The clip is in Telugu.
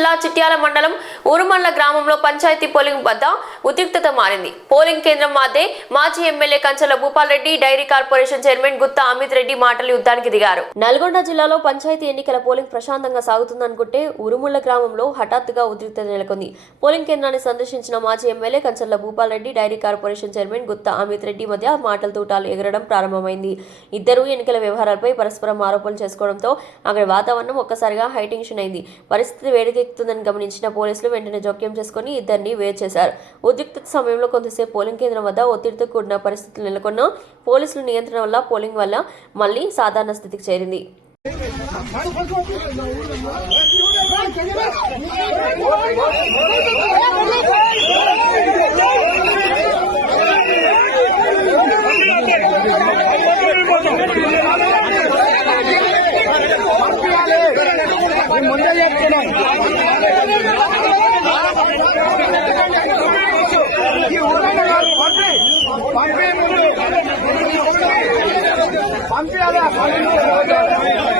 జిల్లా చిట్యాల మండలం ఊరుమల్ల గ్రామంలో పంచాయతీ పోలింగ్ వద్ద ఉద్రిక్తత మారింది. పోలింగ్ కేంద్రం వద్దే మాజీ MLA Kanchala Bhupal Reddy, dairy corporation chairman Gutta Amit Reddy మాటలు యుద్ధానికి దిగారు. నల్గొండ జిల్లాలో పంచాయతీ ఎన్నికల పోలింగ్ ప్రశాంతంగా సాగుతుందనుకుంటే ఊరుమల్ల గ్రామంలో హఠాత్తుగా ఉద్రిక్తత నెలకొంది. పోలింగ్ కేంద్రాన్ని సందర్శించిన మాజీ MLA Kanchala Bhupal Reddy, dairy corporation chairman Gutta Amit Reddy మధ్య మాటల తూటాలు ఎగరడం ప్రారంభమైంది. ఇద్దరు ఎన్నికల వ్యవహారాలపై పరస్పరం ఆరోపణలు చేసుకోవడంతో అక్కడ వాతావరణం ఒక్కసారిగా హైటెన్షన్ అయింది. పరిస్థితి వేడెక్కుతుందని గమనించిన పోలీసులు వెంటనే జోక్యం చేసుకుని ఇద్దరిని వేరు చేశారు. ఉద్రిక్తత సమయంలో కొంతసేపు పోలింగ్ కేంద్రం వద్ద ఒత్తిడితో కూడిన పరిస్థితులు నెలకొన్న పోలీసుల నియంత్రణ వల్ల పోలింగ్ వల్ల మళ్లీ సాధారణ స్థితికి చేరింది. పంపించాలి.